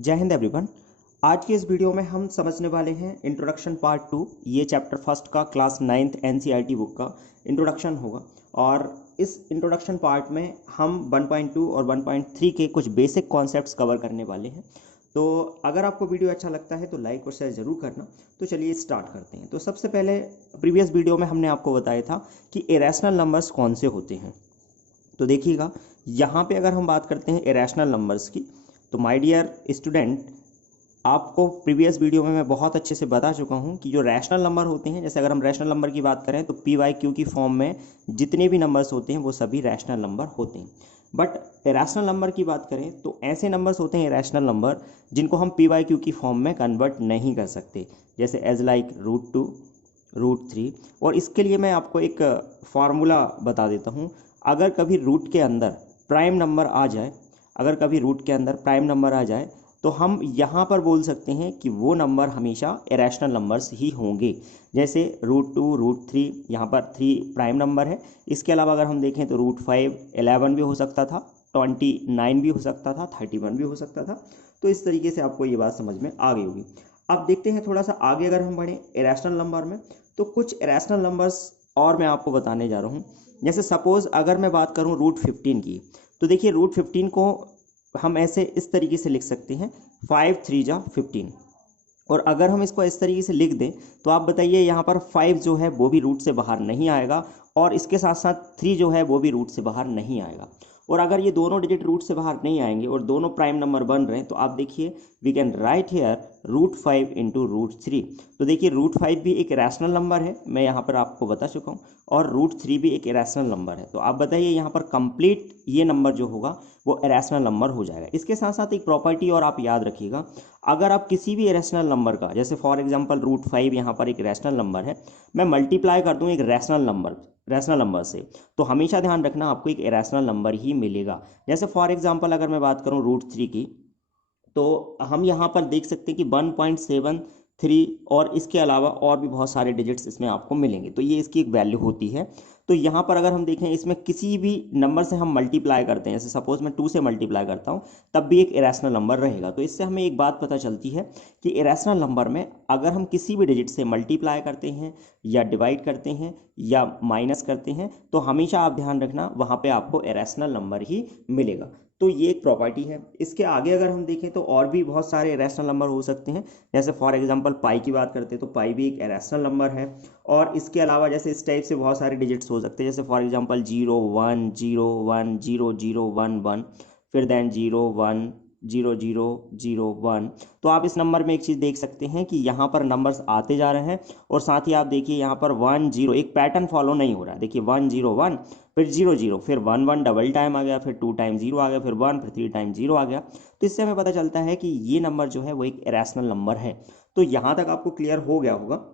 जय हिंद एवरीवन। आज की इस वीडियो में हम समझने वाले हैं इंट्रोडक्शन पार्ट 2। ये चैप्टर फर्स्ट का क्लास 9th एनसीईआरटी बुक का इंट्रोडक्शन होगा और इस इंट्रोडक्शन पार्ट में हम 1.2 और 1.3 के कुछ बेसिक कॉन्सेप्ट्स कवर करने वाले हैं। तो अगर आपको वीडियो अच्छा लगता है तो लाइक और शेयर ज़रूर करना। तो चलिए स्टार्ट करते हैं। तो सबसे पहले प्रीवियस वीडियो में हमने आपको बताया था कि इरेशनल नंबर्स कौन से होते हैं। तो देखिएगा, यहाँ पे अगर हम बात करते हैं इरेशनल नंबर्स की, तो माय डियर स्टूडेंट, आपको प्रीवियस वीडियो में मैं बहुत अच्छे से बता चुका हूँ कि जो रैशनल नंबर होते हैं, जैसे अगर हम रैशनल नंबर की बात करें तो पी वाई क्यू की फॉर्म में जितने भी नंबर्स होते हैं वो सभी रैशनल नंबर होते हैं। बट इरेशनल नंबर की बात करें तो ऐसे नंबर्स होते हैं इरेशनल नंबर जिनको हम पी वाई क्यू की फॉर्म में कन्वर्ट नहीं कर सकते, जैसे एज लाइक √2, √3। और इसके लिए मैं आपको एक फार्मूला बता देता हूँ। अगर कभी रूट के अंदर प्राइम नंबर आ जाए, अगर कभी रूट के अंदर प्राइम नंबर आ जाए तो हम यहाँ पर बोल सकते हैं कि वो नंबर हमेशा इरेशनल नंबर्स ही होंगे। जैसे √2, √3, यहाँ पर 3 प्राइम नंबर है। इसके अलावा अगर हम देखें तो √5 11 भी हो सकता था, 29 भी हो सकता था, 31 भी हो सकता था। तो इस तरीके से आपको ये बात समझ में आ गई होगी। अब देखते हैं थोड़ा सा आगे, अगर हम बढ़ें इरेशनल नंबर में तो कुछ इरेशनल नंबर्स और मैं आपको बताने जा रहा हूँ। जैसे सपोज अगर मैं बात करूँ √15 की, तो देखिए √15 को हम ऐसे इस तरीके से लिख सकते हैं 5 3 जा 15। और अगर हम इसको इस तरीके से लिख दें तो आप बताइए, यहाँ पर 5 जो है वो भी रूट से बाहर नहीं आएगा और इसके साथ साथ 3 जो है वो भी रूट से बाहर नहीं आएगा। और अगर ये दोनों डिजिट रूट से बाहर नहीं आएंगे और दोनों प्राइम नंबर बन रहे हैं तो आप देखिए we can write here √5 into √3। तो देखिए √5 भी एक रैशनल नंबर है, मैं यहाँ पर आपको बता चुका हूँ, और √3 भी एक इरेशनल नंबर है। तो आप बताइए यहाँ पर कंप्लीट ये नंबर जो होगा वो इरेशनल नंबर हो जाएगा। इसके साथ साथ एक प्रॉपर्टी और आप याद रखिएगा, अगर आप किसी भी इरेशनल नंबर का, जैसे फॉर एग्जांपल √5 यहाँ पर एक रैशनल नंबर है, मैं मल्टीप्लाई कर दूँ एक रैशनल नंबर से, तो हमेशा ध्यान रखना आपको एक इरेशनल नंबर ही मिलेगा। जैसे फॉर एग्जांपल अगर मैं बात करूँ √3 की, तो हम यहाँ पर देख सकते हैं कि 1.73 और इसके अलावा और भी बहुत सारे डिजिट्स इसमें आपको मिलेंगे। तो ये इसकी एक वैल्यू होती है। तो यहाँ पर अगर हम देखें, इसमें किसी भी नंबर से हम मल्टीप्लाई करते हैं, जैसे सपोज मैं 2 से मल्टीप्लाई करता हूँ, तब भी एक इरेशनल नंबर रहेगा। तो इससे हमें एक बात पता चलती है कि इरेशनल नंबर में अगर हम किसी भी डिजिट से मल्टीप्लाई करते हैं या डिवाइड करते हैं या माइनस करते हैं तो हमेशा आप ध्यान रखना वहाँ पे आपको इरेशनल नंबर ही मिलेगा। तो ये एक प्रॉपर्टी है। इसके आगे अगर हम देखें तो और भी बहुत सारे इरेशनल नंबर हो सकते हैं। जैसे फॉर एग्जांपल पाई की बात करते हैं तो पाई भी एक इरेशनल नंबर है। और इसके अलावा जैसे इस टाइप से बहुत सारे डिजिट्स हो सकते हैं, जैसे फॉर एग्जांपल 0 1 0 1 0 0 1 1, फिर देन 0 1 0 0 0 1। तो आप इस नंबर में एक चीज़ देख सकते हैं कि यहाँ पर नंबर्स आते जा रहे हैं और साथ ही आप देखिए यहाँ पर 1 0 एक पैटर्न फॉलो नहीं हो रहा है। देखिए 1 0 1, फिर 0 0, फिर 1 1 डबल टाइम आ गया, फिर 2 टाइम 0 आ गया, फिर 1, फिर 3 टाइम 0 आ गया। तो इससे हमें पता चलता है कि ये नंबर जो है वो एक इरेशनल नंबर है। तो यहाँ तक आपको क्लियर हो गया होगा।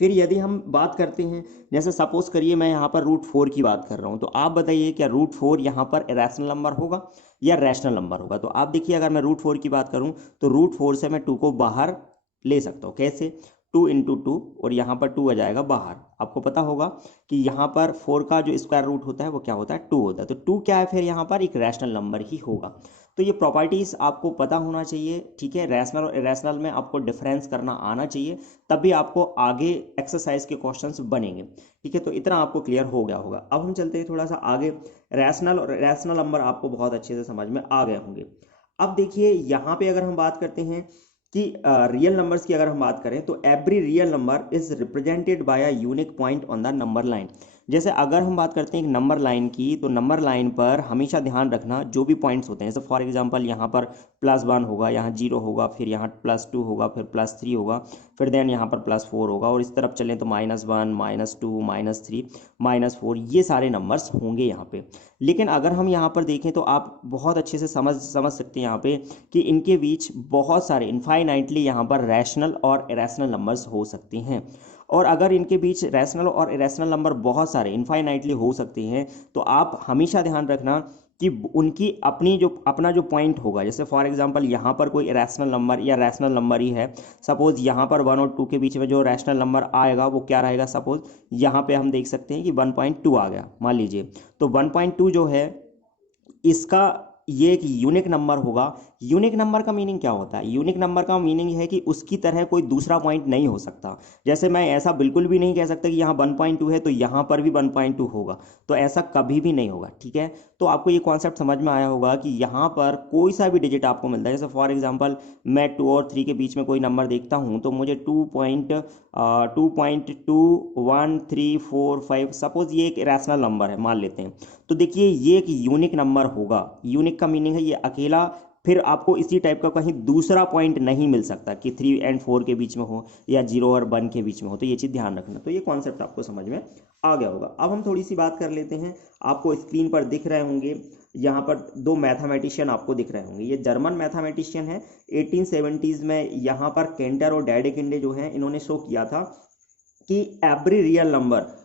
फिर यदि हम बात करते हैं, जैसे सपोज करिए मैं यहाँ पर √4 की बात कर रहा हूँ, तो आप बताइए क्या √4 यहाँ पर इरेशनल नंबर होगा या रैशनल नंबर होगा। तो आप देखिए, अगर मैं √4 की बात करूँ तो √4 से मैं 2 को बाहर ले सकता हूँ। कैसे? 2 इंटू 2, और यहाँ पर 2 आ जाएगा बाहर। आपको पता होगा कि यहाँ पर 4 का जो स्क्वायर रूट होता है वो क्या होता है? 2 होता है। तो 2 क्या है? फिर यहाँ पर एक रैशनल नंबर ही होगा। तो ये प्रॉपर्टीज़ आपको पता होना चाहिए, ठीक है। रैशनल और इरेशनल में आपको डिफरेंस करना आना चाहिए, तभी आपको आगे एक्सरसाइज के क्वेश्चंस बनेंगे, ठीक है। तो इतना आपको क्लियर हो गया होगा। अब हम चलते हैं थोड़ा सा आगे। रैशनल और इरेशनल नंबर आपको बहुत अच्छे से समझ में आ गए होंगे। अब देखिए यहाँ पे अगर हम बात करते हैं कि रियल नंबर्स की अगर हम बात करें तो every real number is represented by a unique point on the number line. जैसे अगर हम बात करते हैं एक नंबर लाइन की, तो नंबर लाइन पर हमेशा ध्यान रखना जो भी पॉइंट्स होते हैं, जैसे फॉर एग्जांपल यहाँ पर +1 होगा, यहाँ 0 होगा, फिर यहाँ +2 होगा, फिर +3 होगा, फिर देन यहाँ पर +4 होगा, और इस तरफ चलें तो -1 -2 -3 -4, ये सारे नंबर्स होंगे यहाँ पे। लेकिन अगर हम यहाँ पर देखें तो आप बहुत अच्छे से समझ सकते हैं यहाँ पे कि इनके बीच बहुत सारे इनफाइनाइटली यहाँ पर रैशनल और इरेशनल नंबर्स हो सकते हैं। और अगर इनके बीच रैशनल और इरेशनल नंबर बहुत सारे इनफाइनाइटली हो सकते हैं तो आप हमेशा ध्यान रखना कि उनकी अपना जो पॉइंट होगा, जैसे फॉर एग्जांपल यहाँ पर कोई इरेशनल नंबर या रैशनल नंबर ही है, सपोज यहाँ पर 1 और 2 के बीच में जो रैशनल नंबर आएगा वो क्या रहेगा। सपोज यहाँ पे हम देख सकते हैं कि 1.2 आ गया, मान लीजिए। तो 1.2 जो है इसका ये एक यूनिक नंबर होगा, यूनिक नंबर का मीनिंग क्या होता है? यूनिक नंबर का मीनिंग है कि उसकी तरह कोई दूसरा पॉइंट नहीं हो सकता। जैसे मैं ऐसा बिल्कुल भी नहीं कह सकता कि यहाँ 1.2 है तो यहाँ पर भी 1.2 होगा, तो ऐसा कभी भी नहीं होगा, ठीक है। तो आपको ये कॉन्सेप्ट समझ में आया होगा कि यहाँ पर कोई सा भी डिजिट आपको मिलता है, जैसे फॉर एग्जांपल मैं 2 और 3 के बीच में कोई नंबर देखता हूँ तो मुझे 2.21345, सपोज ये एक रैशनल नंबर है मान लेते हैं, तो देखिए ये एक यूनिक नंबर होगा। यूनिक का मीनिंग है ये अकेला, फिर आपको इसी टाइप का कहीं दूसरा पॉइंट नहीं मिल सकता कि 3 और 4 के बीच में हो या 0 और 1 के बीच में हो, तो ये चीज़ ध्यान रखना। तो ये कॉन्सेप्ट आपको समझ में आ गया होगा। अब हम थोड़ी सी बात कर लेते हैं। आपको स्क्रीन पर दिख रहे होंगे, यहाँ पर दो मैथमेटिशियन आपको दिख रहे होंगे। ये जर्मन मैथमेटिशियन है, 1870s में यहाँ पर केंटर और डेडेकिंडे जो हैं इन्होंने शो किया था कि एवरी रियल नंबर,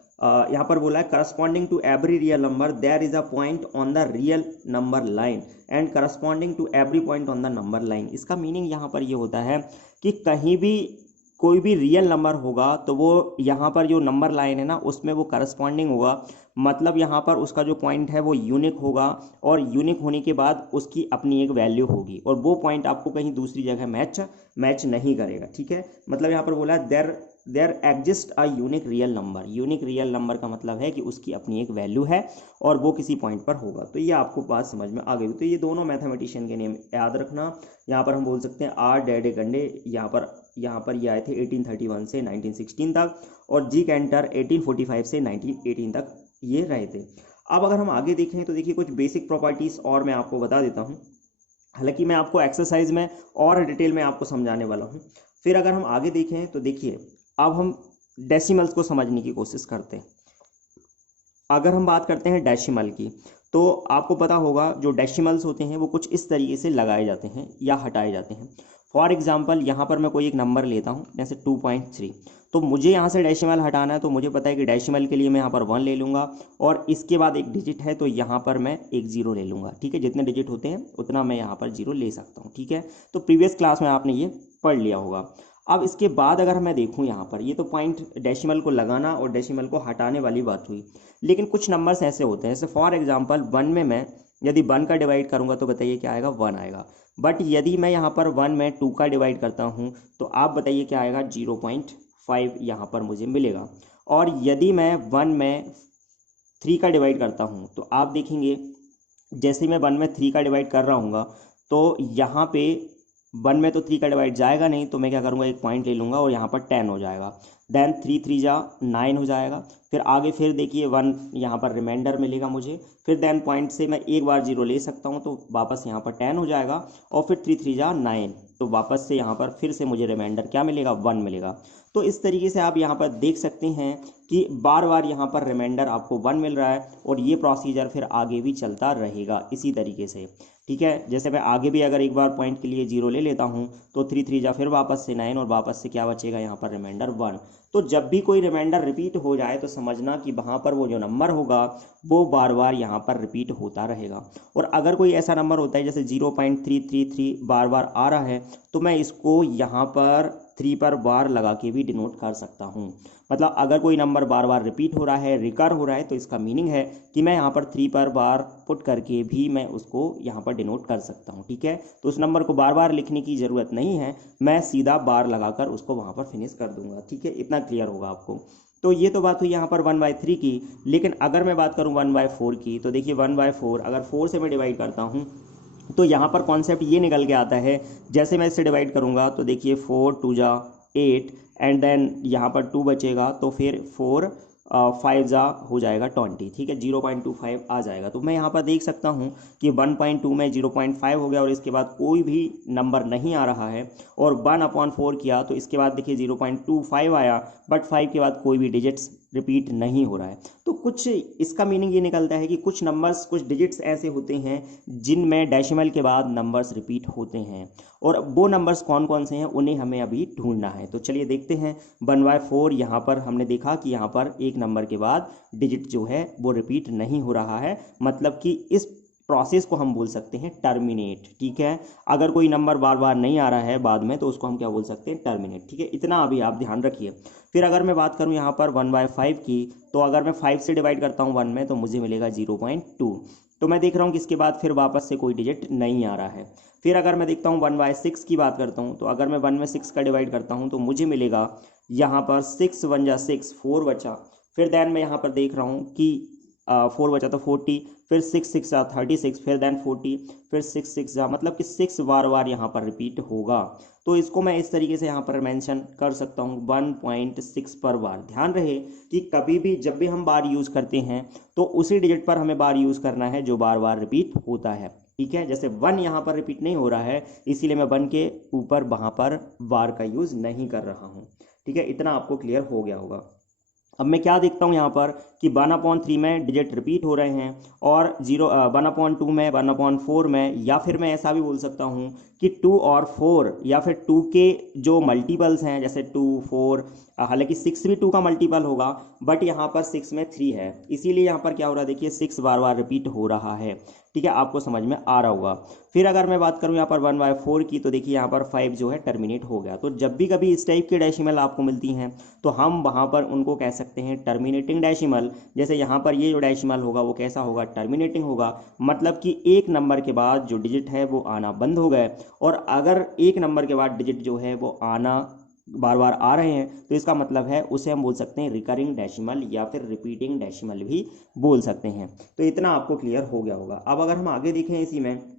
यहाँ पर बोला है corresponding to every real number there is a point on the real number line and corresponding to every point on the number line. इसका मीनिंग यहाँ पर ये होता है कि कहीं भी कोई भी रियल नंबर होगा तो वो यहाँ पर जो नंबर लाइन है ना उसमें वो करस्पॉन्डिंग होगा, मतलब यहाँ पर उसका जो पॉइंट है वो यूनिक होगा, और यूनिक होने के बाद उसकी अपनी एक वैल्यू होगी, और वो पॉइंट आपको कहीं दूसरी जगह मैच नहीं करेगा, ठीक है। मतलब यहाँ पर बोला है there exist a unique real number. Unique real number का मतलब है कि उसकी अपनी एक वैल्यू है और वो किसी पॉइंट पर होगा। तो ये आपको बात समझ में आ गई। तो ये दोनों मैथमेटिशियन के नेम याद रखना। यहाँ पर हम बोल सकते हैं आर डेडेकिंडे, यहाँ पर ये आए थे 1831 से 1916 तक, और जी कैंटर 1845 से 1918 तक ये रहे थे। अब अगर हम आगे देखें तो देखिए कुछ बेसिक प्रॉपर्टीज़ और मैं आपको बता देता हूँ, हालांकि मैं आपको एक्सरसाइज में और डिटेल में आपको समझाने वाला हूँ। फिर अगर हम आगे देखें तो देखिए अब हम डेसिमल्स को समझने की कोशिश करते हैं। अगर हम बात करते हैं डेसिमल की, तो आपको पता होगा जो डेसिमल्स होते हैं वो कुछ इस तरीके से लगाए जाते हैं या हटाए जाते हैं। फॉर एग्जांपल यहाँ पर मैं कोई एक नंबर लेता हूँ जैसे 2.3, तो मुझे यहाँ से डेसिमल हटाना है, तो मुझे पता है कि डेसिमल के लिए मैं यहाँ पर 1 ले लूँगा, और इसके बाद एक डिजिट है तो यहाँ पर मैं एक 0 ले लूँगा, ठीक है। जितने डिजिट होते हैं उतना मैं यहाँ पर 0 ले सकता हूँ, ठीक है। तो प्रीवियस क्लास में आपने ये पढ़ लिया होगा। अब इसके बाद अगर मैं देखूँ यहाँ पर, ये तो पॉइंट डेसिमल को लगाना और डेसिमल को हटाने वाली बात हुई, लेकिन कुछ नंबर्स ऐसे होते हैं, जैसे फॉर एग्जांपल 1 में मैं यदि 1 का डिवाइड करूँगा तो बताइए क्या आएगा, 1 आएगा। बट यदि मैं यहाँ पर 1 में 2 का डिवाइड करता हूँ तो आप बताइए क्या आएगा, 0.5 यहाँ पर मुझे मिलेगा। और यदि मैं 1 में 3 का डिवाइड करता हूँ तो आप देखेंगे जैसे मैं 1 में 3 का डिवाइड कर रहा हूँगा तो यहाँ पे 1 में तो 3 का डिवाइड जाएगा नहीं, तो मैं क्या करूँगा, एक पॉइंट ले लूँगा और यहाँ पर 10 हो जाएगा। देन 3 3 जा 9 हो जाएगा। फिर आगे फिर देखिए 1 यहाँ पर रिमाइंडर मिलेगा मुझे, फिर देन पॉइंट से मैं एक बार 0 ले सकता हूँ तो वापस यहाँ पर 10 हो जाएगा, और फिर 3 3 जा 9, तो वापस से यहाँ पर फिर से मुझे रिमाइंडर क्या मिलेगा, 1 मिलेगा। तो इस तरीके से आप यहाँ पर देख सकते हैं कि बार बार यहाँ पर रिमाइंडर आपको 1 मिल रहा है, और ये प्रोसीजर फिर आगे भी चलता रहेगा इसी तरीके से, ठीक है। जैसे मैं आगे भी अगर एक बार पॉइंट के लिए 0 ले लेता हूँ तो 3 3 जा फिर वापस से 9, और वापस से क्या बचेगा यहाँ पर रिमाइंडर 1। तो जब भी कोई रिमाइंडर रिपीट हो जाए तो समझना कि वहाँ पर वो जो नंबर होगा वो बार बार यहाँ पर रिपीट होता रहेगा। और अगर कोई ऐसा नंबर होता है जैसे 0.333 बार बार आ रहा है तो मैं इसको यहाँ पर 3 पर बार लगा के भी डिनोट कर सकता हूँ। मतलब अगर कोई नंबर बार बार रिपीट हो रहा है, रिकर हो रहा है, तो इसका मीनिंग है कि मैं यहाँ पर 3 पर बार पुट करके भी मैं उसको यहाँ पर डिनोट कर सकता हूँ, ठीक है। तो उस नंबर को बार बार लिखने की ज़रूरत नहीं है, मैं सीधा बार लगाकर उसको वहाँ पर फिनिश कर दूंगा, ठीक है। इतना क्लियर होगा आपको। तो ये तो बात हुई यहाँ पर 1/3 की, लेकिन अगर मैं बात करूँ 1/4 की, तो देखिए 1/4 अगर 4 से मैं डिवाइड करता हूँ तो यहाँ पर कॉन्सेप्ट ये निकल के आता है, जैसे मैं इससे डिवाइड करूँगा तो देखिए 4 2 जा 8, एंड देन यहाँ पर 2 बचेगा, तो फिर 4 5 जा हो जाएगा 20, ठीक है, 0.25 आ जाएगा। तो मैं यहाँ पर देख सकता हूँ कि 1.2 में 0.5 हो गया और इसके बाद कोई भी नंबर नहीं आ रहा है, और 1/4 किया तो इसके बाद देखिए 0.25 आया, बट 5 के बाद कोई भी डिजिट्स रिपीट नहीं हो रहा है। तो कुछ इसका मीनिंग ये निकलता है कि कुछ नंबर्स, कुछ डिजिट्स ऐसे होते हैं जिनमें डेसिमल के बाद नंबर्स रिपीट होते हैं, और वो नंबर्स कौन कौन से हैं उन्हें हमें अभी ढूंढना है। तो चलिए देखते हैं। 1/4 यहाँ पर हमने देखा कि यहाँ पर एक नंबर के बाद डिजिट जो है वो रिपीट नहीं हो रहा है, मतलब कि इस प्रोसेस को हम बोल सकते हैं टर्मिनेट, ठीक है। अगर कोई नंबर बार बार नहीं आ रहा है बाद में तो उसको हम क्या बोल सकते हैं, टर्मिनेट, ठीक है। इतना अभी आप ध्यान रखिए। फिर अगर मैं बात करूं यहाँ पर 1/5 की, तो अगर मैं 5 से डिवाइड करता हूँ 1 में तो मुझे मिलेगा 0.2। तो मैं देख रहा हूँ कि इसके बाद फिर वापस से कोई डिजिट नहीं आ रहा है। फिर अगर मैं देखता हूँ 1/6 की बात करता हूँ, तो अगर मैं 1 में 6 का डिवाइड करता हूँ तो मुझे मिलेगा यहाँ पर 6 1 जा 6, 4 बचा। फिर देन मैं यहाँ पर देख रहा हूँ कि 4 बचा तो 40, फिर 6 6 जा 36, फिर देन 40, फिर 6 6 जा, मतलब कि 6 बार बार यहाँ पर रिपीट होगा। तो इसको मैं इस तरीके से यहाँ पर मेंशन कर सकता हूँ 1.6 पर बार। ध्यान रहे कि कभी भी जब भी हम बार यूज़ करते हैं तो उसी डिजिट पर हमें बार यूज़ करना है जो बार बार रिपीट होता है, ठीक है। जैसे 1 यहाँ पर रिपीट नहीं हो रहा है, इसीलिए मैं 1 के ऊपर वहाँ पर बार का यूज़ नहीं कर रहा हूँ, ठीक है। इतना आपको क्लियर हो गया होगा। अब मैं क्या देखता हूँ यहाँ पर कि 1/3 में डिजिट रिपीट हो रहे हैं और 1/2 में, 1/4 में, या फिर मैं ऐसा भी बोल सकता हूँ कि 2 और 4 या फिर 2 के जो मल्टीपल्स हैं, जैसे 2 4, हालांकि 6 भी 2 का मल्टीपल होगा, बट यहाँ पर 6 में 3 है, इसीलिए यहाँ पर क्या हो रहा है, देखिए 6 बार बार रिपीट हो रहा है, ठीक है। आपको समझ में आ रहा होगा। फिर अगर मैं बात करूँ यहाँ पर 1/4 की, तो देखिए यहाँ पर 5 जो है टर्मिनेट हो गया। तो जब भी कभी इस टाइप के डेसिमल आपको मिलती हैं तो हम वहाँ पर उनको कह सकते हैं टर्मिनेटिंग डेसिमल। जैसे यहाँ पर ये जो डेसिमल होगा वो कैसा होगा, टर्मिनेटिंग होगा, मतलब कि एक नंबर के बाद जो डिजिट है वो आना बंद हो गए। और अगर एक नंबर के बाद डिजिट जो है वो आना बार बार आ रहे हैं तो इसका मतलब है उसे हम बोल सकते हैं रिकरिंग डेसिमल या फिर रिपीटिंग डेसिमल भी बोल सकते हैं। तो इतना आपको क्लियर हो गया होगा। अब अगर हम आगे देखें इसी में,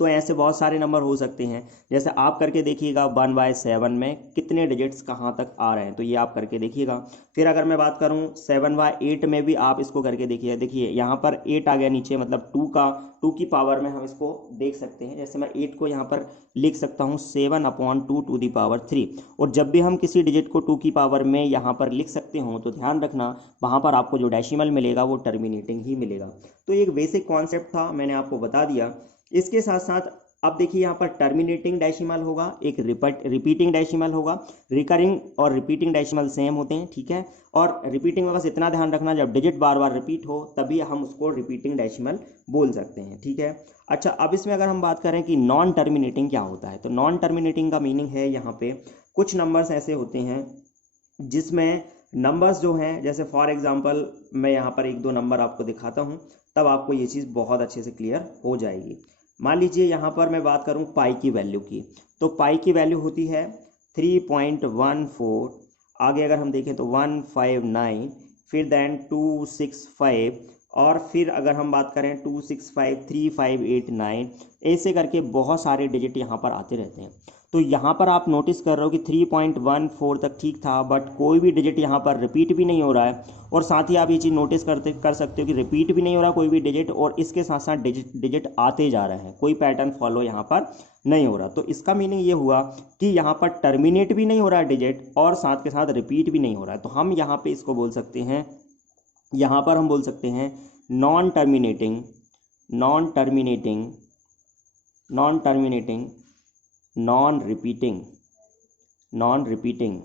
तो ऐसे बहुत सारे नंबर हो सकते हैं। जैसे आप करके देखिएगा 1/7 में कितने डिजिट्स कहाँ तक आ रहे हैं, तो ये आप करके देखिएगा। फिर अगर मैं बात करूँ 7/8 में भी आप इसको करके देखिए। देखिए यहाँ पर 8 आ गया नीचे, मतलब 2 की पावर में हम इसको देख सकते हैं। जैसे मैं 8 को यहाँ पर लिख सकता हूँ 7/2 और जब भी हम किसी डिजिट को 2 की पावर में यहाँ पर लिख सकते हो तो ध्यान रखना वहाँ पर आपको जो डेसिमल मिलेगा वो टर्मिनेटिंग ही मिलेगा। तो एक बेसिक कॉन्सेप्ट था, मैंने आपको बता दिया। इसके साथ साथ अब देखिए यहाँ पर टर्मिनेटिंग डेसिमल होगा, एक रिपीटिंग डेसिमल होगा। रिकरिंग और रिपीटिंग डेसिमल सेम होते हैं, ठीक है। और रिपीटिंग में बस इतना ध्यान रखना, जब डिजिट बार बार रिपीट हो तभी हम उसको रिपीटिंग डेसिमल बोल सकते हैं, ठीक है। अच्छा, अब इसमें अगर हम बात करें कि नॉन टर्मिनेटिंग क्या होता है, तो नॉन टर्मिनेटिंग का मीनिंग है यहाँ पे कुछ नंबर्स ऐसे होते हैं जिसमें नंबर्स जो हैं, जैसे फॉर एग्जांपल मैं यहाँ पर 1 2 नंबर आपको दिखाता हूँ, तब आपको ये चीज़ बहुत अच्छे से क्लियर हो जाएगी। मान लीजिए यहाँ पर मैं बात करूँ पाई की वैल्यू की, तो पाई की वैल्यू होती है 3.14। आगे अगर हम देखें तो 159, फिर देन 265, और फिर अगर हम बात करें 265 3589, ऐसे करके बहुत सारे डिजिट यहाँ पर आते रहते हैं। तो यहाँ पर आप नोटिस कर रहे हो कि 3.14 तक ठीक था, बट कोई भी डिजिट यहाँ पर रिपीट भी नहीं हो रहा है। और साथ ही आप ये चीज़ नोटिस कर सकते हो कि रिपीट भी नहीं हो रहा कोई भी डिजिट, और इसके साथ साथ डिजिट आते जा रहे हैं, कोई पैटर्न फॉलो यहाँ पर नहीं हो रहा। तो इसका मीनिंग ये हुआ कि यहाँ पर टर्मिनेट भी नहीं हो रहा है डिजिट, और साथ के साथ रिपीट भी नहीं हो रहा है। तो हम यहाँ पर इसको बोल सकते हैं, यहाँ पर हम बोल सकते हैं नॉन टर्मिनेटिंग नॉन रिपीटिंग,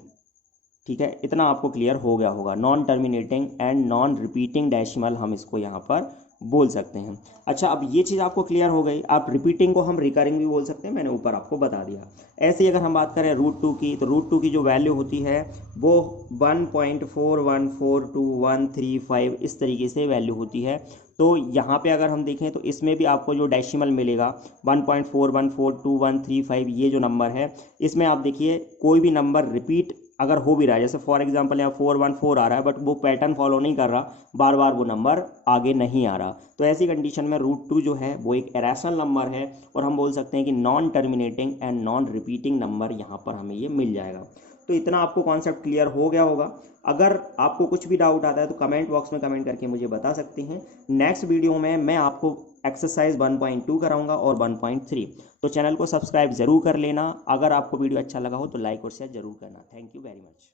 ठीक है। इतना आपको क्लियर हो गया होगा। Non terminating and non repeating decimal हम इसको यहाँ पर बोल सकते हैं। अच्छा, अब ये चीज़ आपको क्लियर हो गई। आप रिपीटिंग को हम रिकरिंग भी बोल सकते हैं, मैंने ऊपर आपको बता दिया। ऐसे ही अगर हम बात करें √2 की, तो √2 की जो वैल्यू होती है वो 1.41423135 इस तरीके से वैल्यू होती है। तो यहाँ पे अगर हम देखें तो इसमें भी आपको जो डेसिमल मिलेगा 1.41423135, ये जो नंबर है इसमें आप देखिए कोई भी नंबर रिपीट अगर हो भी रहा है, जैसे फॉर एग्जांपल यहाँ 414 आ रहा है, बट वो पैटर्न फॉलो नहीं कर रहा, बार बार वो नंबर आगे नहीं आ रहा, तो ऐसी कंडीशन में √2 जो है वो एक इरेशनल नंबर है, और हम बोल सकते हैं कि non terminating and non repeating number यहाँ पर हमें ये मिल जाएगा। तो इतना आपको कॉन्सेप्ट क्लियर हो गया होगा। अगर आपको कुछ भी डाउट आता है तो कमेंट बॉक्स में कमेंट करके मुझे बता सकते हैं। नेक्स्ट वीडियो में मैं आपको एक्सरसाइज 1.2 कराऊंगा और 1.3, तो चैनल को सब्सक्राइब जरूर कर लेना। अगर आपको वीडियो अच्छा लगा हो तो लाइक और शेयर जरूर करना। Thank you very much.